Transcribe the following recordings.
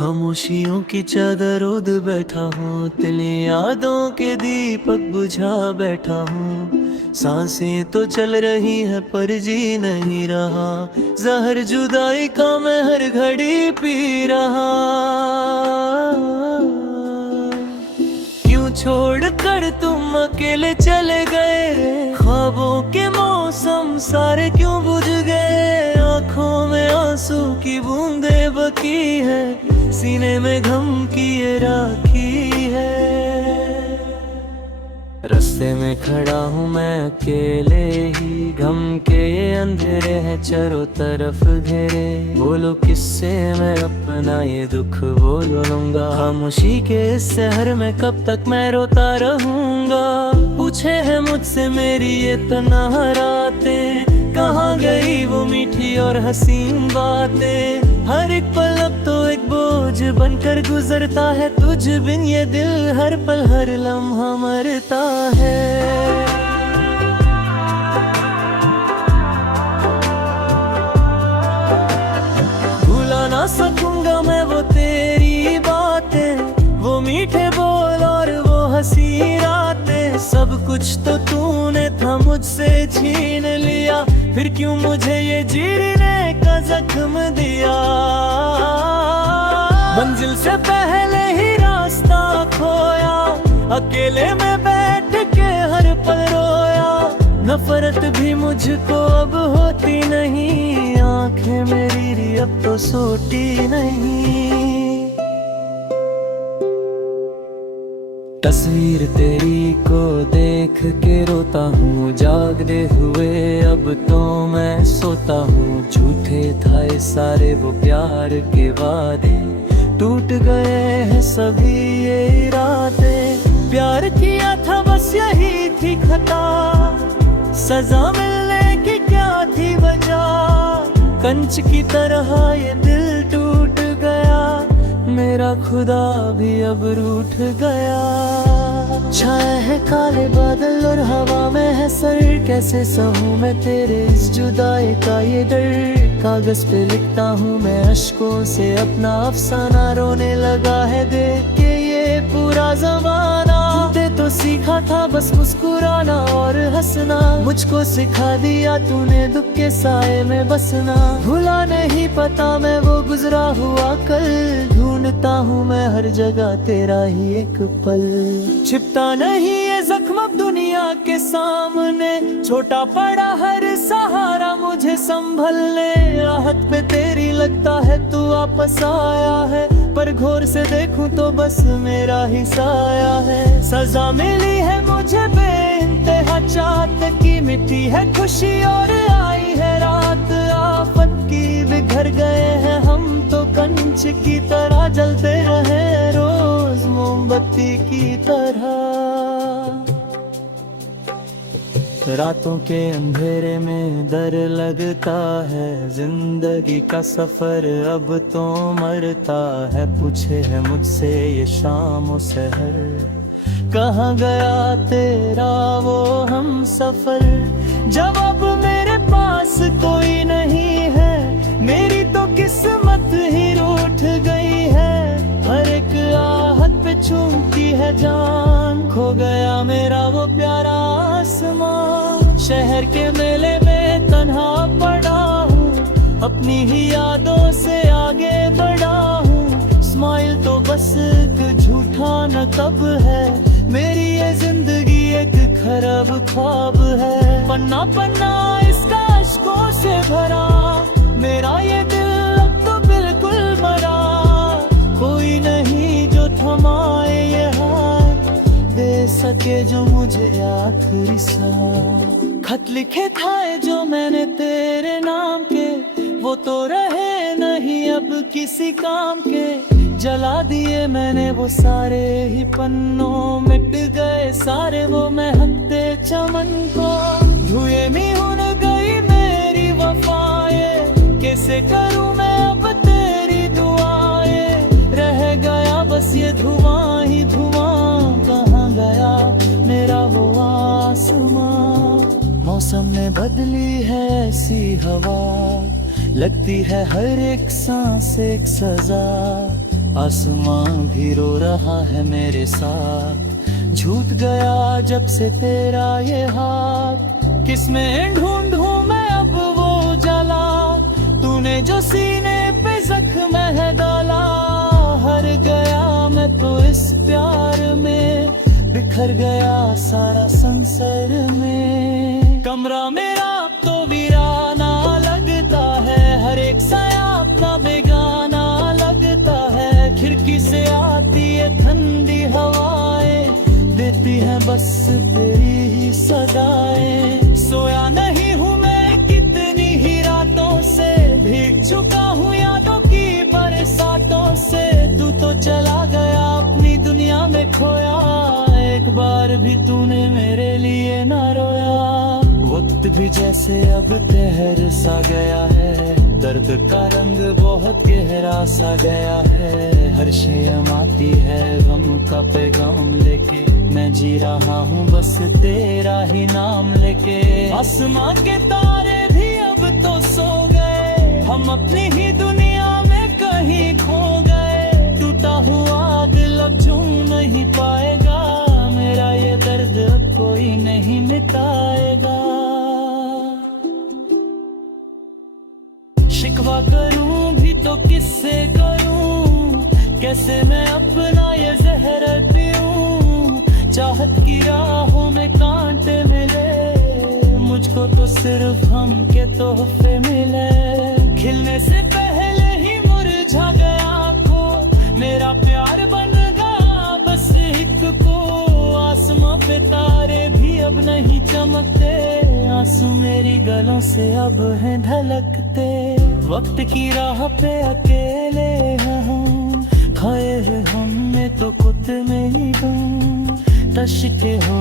खामोशियों की चादर ओढ़ बैठा हूँ, तिली यादों के दीपक बुझा बैठा हूँ। सांसें तो चल रही है पर जी नहीं रहा, जहर जुदाई का मैं हर घड़ी पी रहा। क्यों छोड़ कर तुम अकेले चले गए, ख्वाबों के मौसम सारे क्यों बुझ गए। आंखों में आंसू की बूंदें बकी है, सीने में गम की ये राखी है। रास्ते में खड़ा हूँ मैं अकेले ही, गम के ये अंधेरे हैं चारों तरफ घेरे। बोलो किससे मैं अपना ये दुख बोल लूंगा, खामोशी के इस शहर में कब तक मैं रोता रहूंगा। पूछे है मुझसे मेरी ये तन्हा रातें, कहाँ गई वो मीठी और हसीन बातें। हर एक पल अब तो एक बोझ बनकर गुजरता है, तुझ बिन ये दिल हर पल हर लम्हा मरता है। भुला ना सकूंगा मैं वो तेरी बातें, वो मीठे बोल और वो हंसी रातें। सब कुछ तो तूने था मुझसे छीन लिया, फिर क्यों मुझे ये जीने का जख्म दिया। मंजिल से पहले ही रास्ता खोया, अकेले में बैठ के हर पल रोया। नफरत भी मुझको अब होती नहीं, आंखें मेरी अब तो सोती नहीं। तस्वीर तेरी को देख के रोता हूँ, जागते हुए अब तो मैं सोता हूँ। झूठे था ये सारे वो प्यार के वादे, टूट गए हैं सभी ये इरादे। प्यार किया था बस यही थी खता, सजा मिलने की क्या थी वजह। कंच की तरह ये दिल टूट गया, मेरा खुदा भी अब रूठ गया। छाए है काले बादल और हवा में है सर, कैसे सहूं मैं तेरे इस जुदाई का ये डर। कागज पे लिखता हूँ मैं अश्कों से अपना अफसाना, रोने लगा है देख के ये पूरा जमाना। तुझे तो सीखा था बस मुस्कुराना और हंसना, मुझको सिखा दिया तूने दुख के साए में बसना। भुला नहीं पता मैं वो गुजरा हुआ कल, ढूंढता हूँ मैं हर जगह तेरा ही एक पल। छिपता नहीं ये जख्म अब दुनिया के सामने, छोटा पड़ा हर सहारा मुझे संभलने। राहत पे तेरी लगता है तू वापस आया है, पर घोर से देखूं तो बस मेरा ही साया है। सजा मिली है मुझे बेइंतहा चाहत की, मिट्टी है खुशी और आई है रात आफत की। बिखर गए हैं हम तो कंच की तरह, जलते रहे रोज मोमबत्ती की तरह। रातों के अंधेरे में डर लगता है, जिंदगी का सफर अब तो मरता है। पूछे है मुझसे ये शाम सहर, कहाँ गया तेरा वो हम सफर। जब अब मेरे पास कोई नहीं है, मेरी तो किस्मत ही रूठ गई है। हर एक आहट पे चूमती है जान, खो गया मेरा वो प्यारा आसमां। शहर के मेले में तन्हा पड़ा हूँ, अपनी ही यादों से आगे बढ़ा हूँ। स्माइल तो बस एक झूठा नकब है, मेरी ये जिंदगी एक खराब ख्वाब है। पन्ना पन्ना इसका अश्कों से भरा, मेरा ये दिल अब तो बिल्कुल मरा। कोई नहीं जो थमाए ये हाथ, दे सके जो मुझे आखिरी साथ। खत लिखे था जो मैंने तेरे नाम के, वो तो रहे नहीं अब किसी काम के। जला दिए मैंने वो सारे ही पन्नों, मिट गए सारे वो महकते चमन को। धुएं में उड़ गई मेरी वफाएं, कैसे करूं मैं अब तेरी दुआएं। रह गया बस ये धुआं ही धुआं, कहाँ गया मेरा वो आसमां। मौसम ने बदली है ऐसी हवा, लगती है हर एक सांस एक सजा। आसमां भी रो रहा है मेरे साथ। झूठ गया जब से तेरा ये हाथ, किसमें ढूंढूं मैं अब वो जला, तूने जो सीने पे जख्म है डाला। हार गया मैं तो इस प्यार में, बिखर गया सारा संसार में। कमरा मेरा अब तो वीराना लगता है, हर एक साया अपना बेगाना लगता है। खिड़की से आती है ठंडी हवाएं, देती है बस तेरी ही सदाएं। सोया नहीं हूँ मैं कितनी ही रातों से, भीग चुका हूँ यादों की बरसातों से। तू तो चला गया अपनी दुनिया में खोया, एक बार भी तूने मेरे लिए ना रोया। वक्त भी जैसे अब ठहर सा गया है, दर्द का रंग बहुत गहरा सा गया है। हर शयम आती है गम का पैगाम लेके, मैं जी रहा हूँ बस तेरा ही नाम लेके। आसमां के तारे भी अब तो सो गए, हम अपनी ही दुनिया में कहीं खो गए। टूटा हुआ दिल अब झूम नहीं पाएगा, मेरा ये दर्द अब कोई नहीं मिटाएगा। शिकवा करूं भी तो किससे करूं, कैसे मैं अपना ये जहर पीऊं। चाहत की राहों में कांटे मिले, मुझको तो सिर्फ हम के तोहफे मिले। खिलने से पहले ही मुरझा गया खो, मेरा प्यार बन गया बस एक को। आसमां पे तारे भी अब नहीं चमकते, आंसू मेरी गलों से अब हैं ढलकते। वक्त की राह पे अकेले हैं हम, खाए हैं हमने तो खुद में ही गम। तश्के हो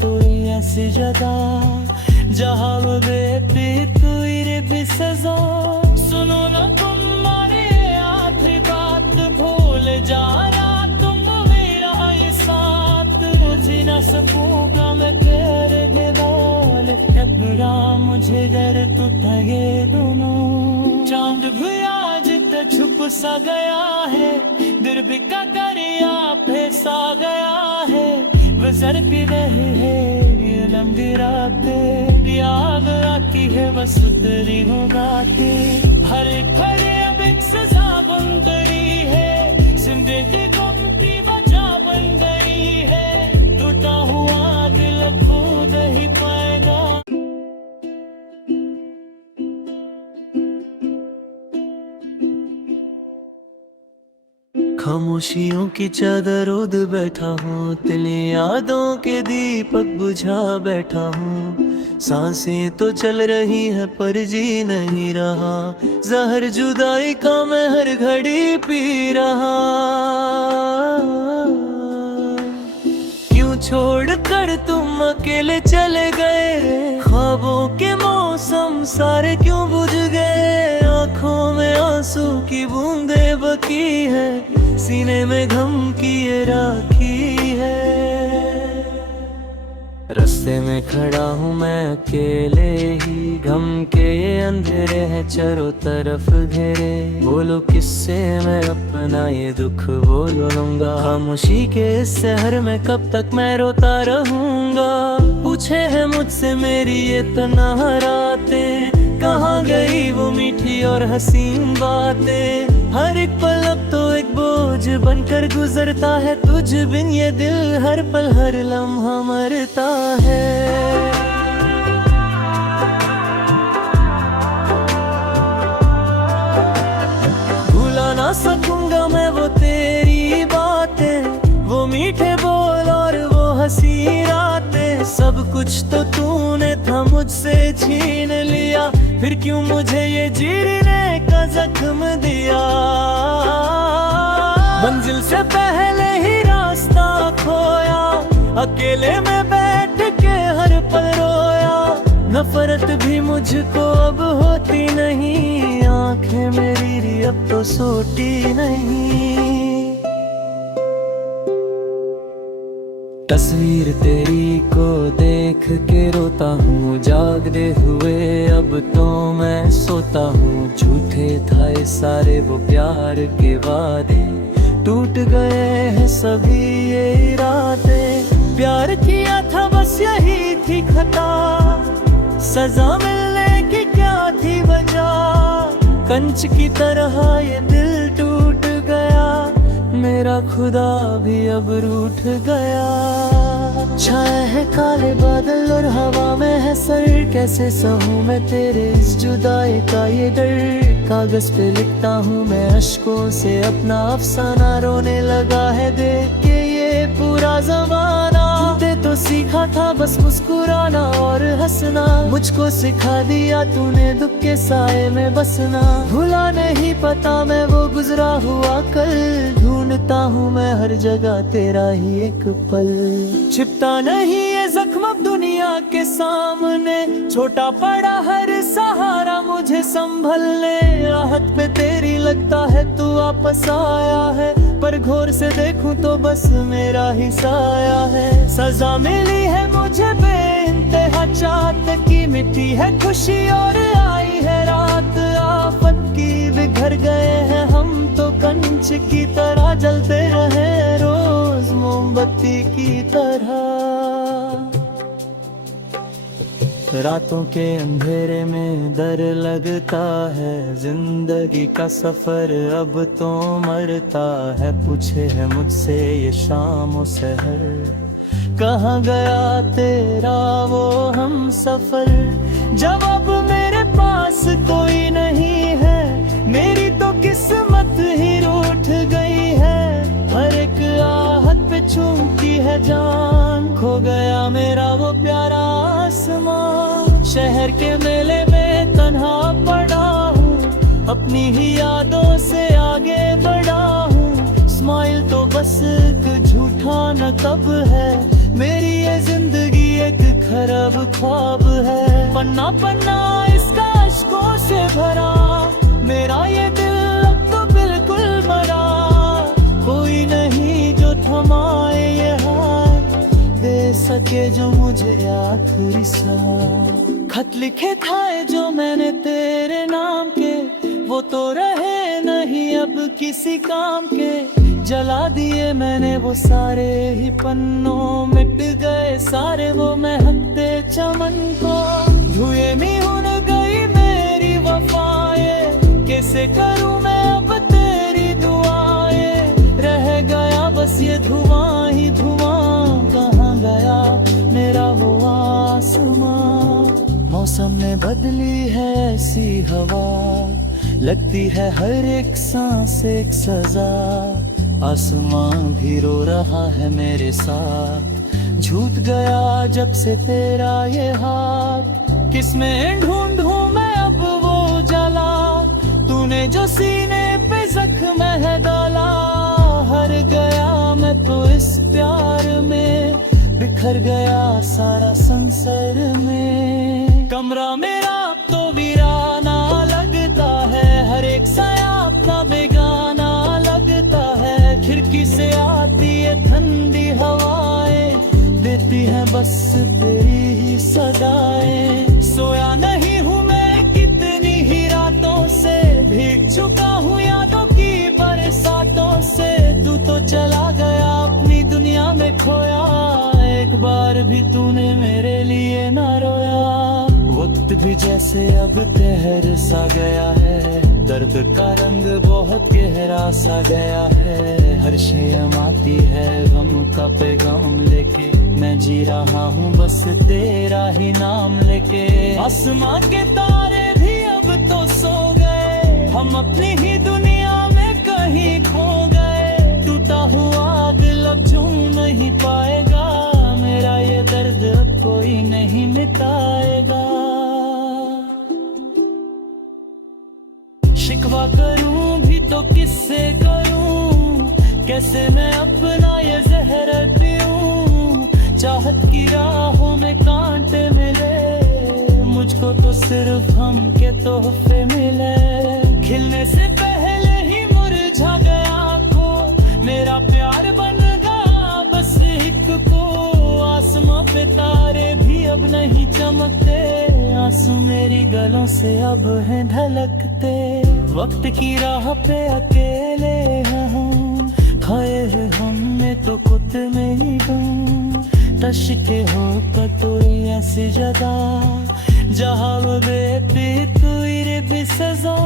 कोई ऐसी जगह, जहाँ वो बेपी कोई रे भी सजा। सुनो ना तुम्हारे आखिरी बात, भूल जा रहा तुम मेरा ये साथ। जी ना सकूंगा मैं तेरे बेदाल, टकरा मुझे डर तू थगे दोनों। चांद भी आज तक छुप सा गया है, दुर्भिक्ष करिया फैसा गया है। गुजरती रही है ये लंबी रातें, याद आती है बस तेरी गाती। हर घड़ी अब एक सजा बन गई है, जिंदगी गम की वजह बन गई है। टूटा हुआ दिल खुद ही पाएगा। खामोशियों की चादर ओढ़ बैठा हूँ, तिली यादों के दीपक बुझा बैठा हूँ। सांसें तो चल रही है पर जी नहीं रहा, जहर जुदाई का मैं हर घड़ी पी रहा। क्यों छोड़ कर तुम अकेले चले गए, ख्वाबों के मौसम सारे क्यों बुझ गए। आंखों में आंसू की बूंदें बकी है, सीने में गम की ये राखी है। रास्ते में खड़ा हूँ मैं अकेले ही, गम के ये अंधेरे हैं चारों तरफ घेरे। बोलो किससे मैं अपना ये दुख बोल लूंगा, खामोशी के इस शहर में कब तक मैं रोता रहूंगा। पूछे है मुझसे मेरी ये तन्हा रातें, कहाँ गई वो मीठी और हसीन बातें। हर एक पल अब तो एक बोझ बनकर गुजरता है, तुझ बिन ये दिल हर पल हर लम्हा मरता है। भूला ना सकूंगा मैं वो तेरी बातें, वो मीठे बोल और वो हंसी रातें। सब कुछ तो तूने था मुझसे छीन लिया, फिर क्यों मुझे ये जीने का जख्म दिया। मंजिल से पहले ही रास्ता खोया, अकेले में बैठ के हर पल रोया। नफरत भी मुझको अब होती नहीं, आंखें मेरी अब तो सोती नहीं। तस्वीर तेरी को देख के रोता हूँ, जागते हुए अब तो मैं सोता हूँ। झूठे था सारे वो प्यार के वादे, टूट गए हैं सभी ये इरादे। प्यार किया था बस यही थी खता, सजा मिलने की क्या थी वजह। कंच की तरह ये दिल टूट गया, मेरा खुदा भी अब रूठ गया। छाए है काले बादल और हवा में है सर, कैसे सहूं मैं तेरे इस जुदाई का ये डर। कागज पे लिखता हूँ मैं अश्कों से अपना अफसाना, रोने लगा है देख के ये पूरा जमाना। ते तो सीखा था बस मुस्कुराना और हंसना, मुझको सिखा दिया तूने दुख के साए में बसना। भुला नहीं पता मैं वो गुजरा हुआ कल, ढूंढता हूँ मैं हर जगह तेरा ही एक पल। छिपता नहीं ये जख्म अब दुनिया के सामने, छोटा पड़ा हर सहारा मुझे संभलने। राहत पे तेरी लगता है तू वापस आया है, पर घोर से देखूं तो बस मेरा ही साया है। सजा मिली है मुझे बेइंतहा चाहत की, मिट्टी है खुशी और आई है रात आफत की। बिखर गए हैं हम तो कंच की तरह, जलते रहे रोज मोमबत्ती की तरह। रातों के अंधेरे में डर लगता है, जिंदगी का सफर अब तो मरता है। पूछे है मुझसे ये शाम सहर, कहाँ गया तेरा वो हम सफर। जब अब मेरे पास कोई नहीं है, मेरी तो किस्मत ही रूठ गई है। हर एक आहट पे चूमती है जान, खो गया मेरा वो प्यारा आसमां। शहर के मेले में तन्हा पड़ा हूँ, अपनी ही यादों से आगे बढ़ा हूँ। स्माइल तो बस एक झूठा नकब है, मेरी ये जिंदगी एक खराब ख्वाब है। पन्ना पन्ना इसका अश्कों से भरा, मेरा ये दिल अब तो बिल्कुल मरा। कोई नहीं जो थमाए ये हाथ, दे सके जो मुझे आखिरी साथ। खत लिखे था जो मैंने तेरे नाम के, वो तो रहे नहीं अब किसी काम के। जला दिए मैंने वो सारे ही पन्नों, मिट गए सारे वो महकते चमन को। धुएं में उड़ गई मेरी वफाएं, कैसे करूं मैं अब तेरी दुआएं। रह गया बस ये धुआं ही धुआं, कहाँ गया मेरा वो आसमां। मौसम ने बदली है ऐसी हवा, लगती है हर एक सांस एक सजा। आसमां भी रो रहा है मेरे साथ, झूठ गया जब से तेरा ये हाथ। किसमें ढूंढूं मैं अब वो जला, तूने जो सीने पे जख्म है डाला। हर गया मैं तो इस प्यार में, बिखर गया सारा संसार में। कमरा मेरा अब तो वीराना लगता है, हर एक साया अपना बेगाना लगता है। खिड़की से आती है ठंडी हवाएं, देती है बस तेरी ही सदाएं। सोया नहीं हूँ मैं कितनी ही रातों से, भीग चुका हूँ यादों की बरसातों से। तू तो चला गया अपनी दुनिया में खोया, एक बार भी तूने मेरे लिए ना रोया। वक्त भी जैसे अब कहर सा गया है, दर्द का रंग बहुत गहरा सा गया है। हर शयम आती है गम का पैगाम लेके, मैं जी रहा हूँ बस तेरा ही नाम लेके। आसमां के तारे भी अब तो सो गए, हम अपनी ही दुनिया में कहीं खो गए। टूटा हुआ दिल अब झूम नहीं पाएगा, मेरा ये दर्द अब कोई नहीं मिटाएगा। शिकवा करूं भी तो किससे करूं, कैसे मैं अपना ये जहर पीऊं। चाहत की राहों में कांटे मिले, मुझको तो सिर्फ हम के तोहफे मिले। खिलने से पहले ही मुरझा गया खो, मेरा प्यार बन गया बस एक को। आसमां पे तारे भी अब नहीं चमकते, आंसू मेरी गलों से अब हैं ढलकते। वक्त की राह पे अकेले हैं हम, खाए हैं हमने तो कुत में ही गम। तश के हो कोई ऐसी जगह जहाँ वो बेपी कोई रे भी सजा।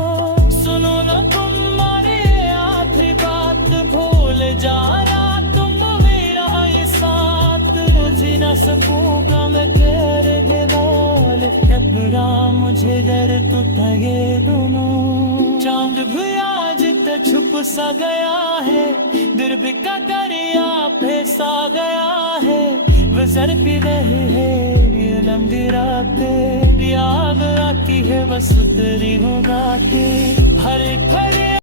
सुनो ना तुम मारे आखिरी बात, भूल जा रहा तुम मेरा ये साथ। जी ना सकूंगा मैं तेरे बेदाल, टकरा मुझे डर तू थगे दोनों। चांद भी आज तक छुप सा गया है, दुर्भिक्ष करिया फैसा गया है। गुजर भी रही है ये लंबी रातें, याद आती है बस तेरी हो बातें। हर एक